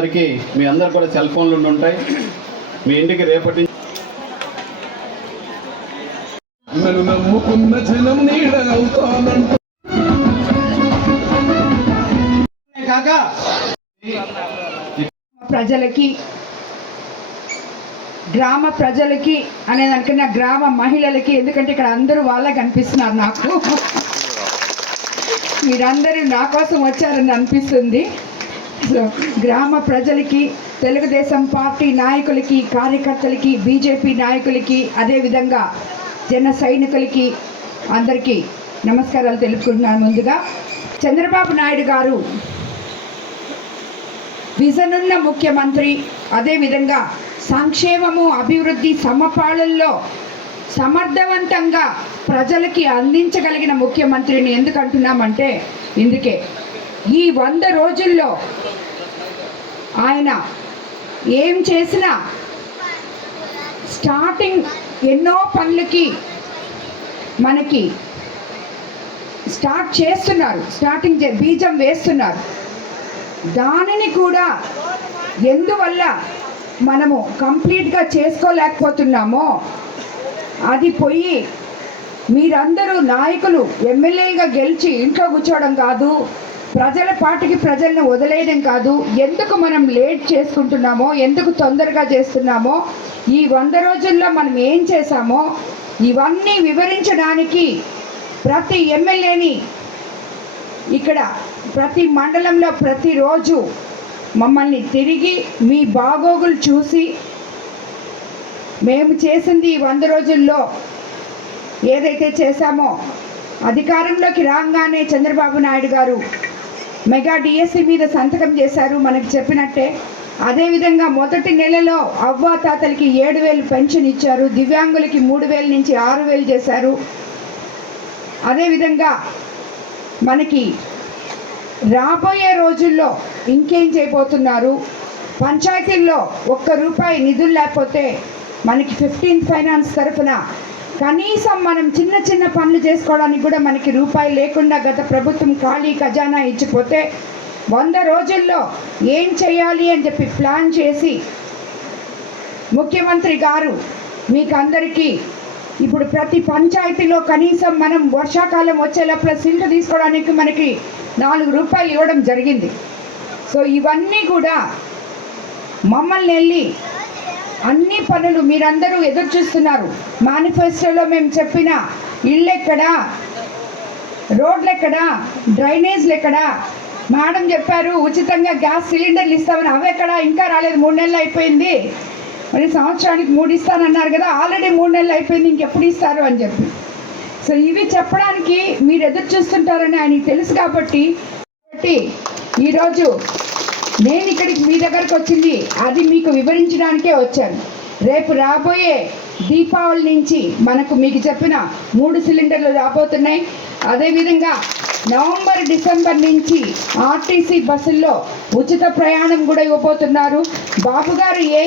అందరికీ మీ అందరు కూడా సెల్ ఫోన్లు ఉంటాయి. మీ ఇంటికి రేపటి నమ్ముకున్న జనం నీడవుతానంట కాక ప్రజలకి గ్రామ ప్రజలకి అనేదానికన్నా గ్రామ మహిళలకి, ఎందుకంటే ఇక్కడ అందరూ వాళ్ళే కనిపిస్తున్నారు నాకు. మీరందరూ నా కోసం వచ్చారని అనిపిస్తుంది. సో గ్రామ ప్రజలకి, తెలుగుదేశం పార్టీ నాయకులకి, కార్యకర్తలకి, బీజేపీ నాయకులకి, అదేవిధంగా జన సైనికులకి అందరికీ నమస్కారాలు తెలుపుకుంటున్నాను. ముందుగా చంద్రబాబు నాయుడు గారు విజన్ ఉన్న ముఖ్యమంత్రి, అదేవిధంగా సంక్షేమము అభివృద్ధి సమపాళల్లో సమర్థవంతంగా ప్రజలకి అందించగలిగిన ముఖ్యమంత్రిని ఎందుకు అంటున్నామంటే, ఇందుకే ఈ 100 రోజుల్లో ఆయన ఏం చేసినా స్టార్టింగ్ ఎన్నో పనులకి మనకి స్టార్ట్ చేస్తున్నారు, స్టార్టింగ్ బీజం వేస్తున్నారు. దానిని కూడా ఎందువల్ల మనము కంప్లీట్గా చేసుకోలేకపోతున్నామో అది పోయి మీరందరూ నాయకులు ఎమ్మెల్యేలుగా గెలిచి ఇంట్లో కూర్చోవడం కాదు, ప్రజల పార్టీకి ప్రజలను వదిలేయడం కాదు, ఎందుకు మనం లేట్ చేసుకుంటున్నామో, ఎందుకు తొందరగా చేస్తున్నామో, ఈ 100 రోజుల్లో మనం ఏం చేశామో ఇవన్నీ వివరించడానికి ప్రతి ఎమ్మెల్యేని ఇక్కడ ప్రతి మండలంలో ప్రతిరోజు మమ్మల్ని తిరిగి మీ బాగోగులు చూసి మేము చేసింది ఈ 100 రోజుల్లో ఏదైతే చేశామో, అధికారంలోకి రాగానే చంద్రబాబు నాయుడు గారు మెగా డిఎస్సి మీద సంతకం చేశారు మనకి చెప్పినట్టే. అదేవిధంగా మొదటి నెలలో అవ్వా తాతలకి 7,000 పెన్షన్ ఇచ్చారు, దివ్యాంగులకి 3,000 నుంచి 6,000 చేశారు. అదేవిధంగా మనకి రాబోయే రోజుల్లో ఇంకేం చేయబోతున్నారు, పంచాయతీల్లో ₹1 నిధులు లేకపోతే మనకి 15th ఫైనాన్స్ తరఫున కనీసం మనం చిన్న చిన్న పనులు చేసుకోవడానికి కూడా మనకి రూపాయి లేకుండా గత ప్రభుత్వం ఖాళీ ఖజానా ఇచ్చిపోతే 100 రోజుల్లో ఏం చేయాలి అని చెప్పి ప్లాన్ చేసి ముఖ్యమంత్రి గారు మీకు అందరికీ ఇప్పుడు ప్రతి పంచాయతీలో కనీసం మనం వర్షాకాలం వచ్చే లోపల సిల్ట్ తీసుకోవడానికి మనకి ₹4 ఇవ్వడం జరిగింది. సో ఇవన్నీ కూడా మమ్మల్ని వెళ్ళి అన్ని పనులు మీరందరూ ఎదురు చూస్తున్నారు. మేనిఫెస్టోలో మేము చెప్పిన ఇళ్ళు ఎక్కడా, రోడ్లు ఎక్కడా, డ్రైనేజ్లు ఎక్కడా, మేడం చెప్పారు ఉచితంగా గ్యాస్ సిలిండర్లు ఇస్తామని, అవి ఎక్కడా ఇంకా రాలేదు, 3 నెలలు అయిపోయింది. మరి సంవత్సరానికి 3 ఇస్తానన్నారు కదా, ఆల్రెడీ 3 నెలలు అయిపోయింది, ఇంకెప్పుడు ఇస్తారు అని చెప్పి. సో ఇవి చెప్పడానికి మీరు ఎదురు చూస్తుంటారని ఆయనకి తెలుసు కాబట్టి ఈరోజు నేను ఇక్కడికి మీ దగ్గరకు వచ్చింది అది మీకు వివరించడానికే వచ్చాను. రేపు రాబోయే దీపావళి నుంచి మీకు చెప్పిన 3 సిలిండర్లు రాబోతున్నాయి. అదేవిధంగా నవంబర్ డిసెంబర్ నుంచి ఆర్టీసీ బస్సుల్లో ఉచిత ప్రయాణం కూడా ఇవ్వబోతున్నారు. బాబు గారు ఏ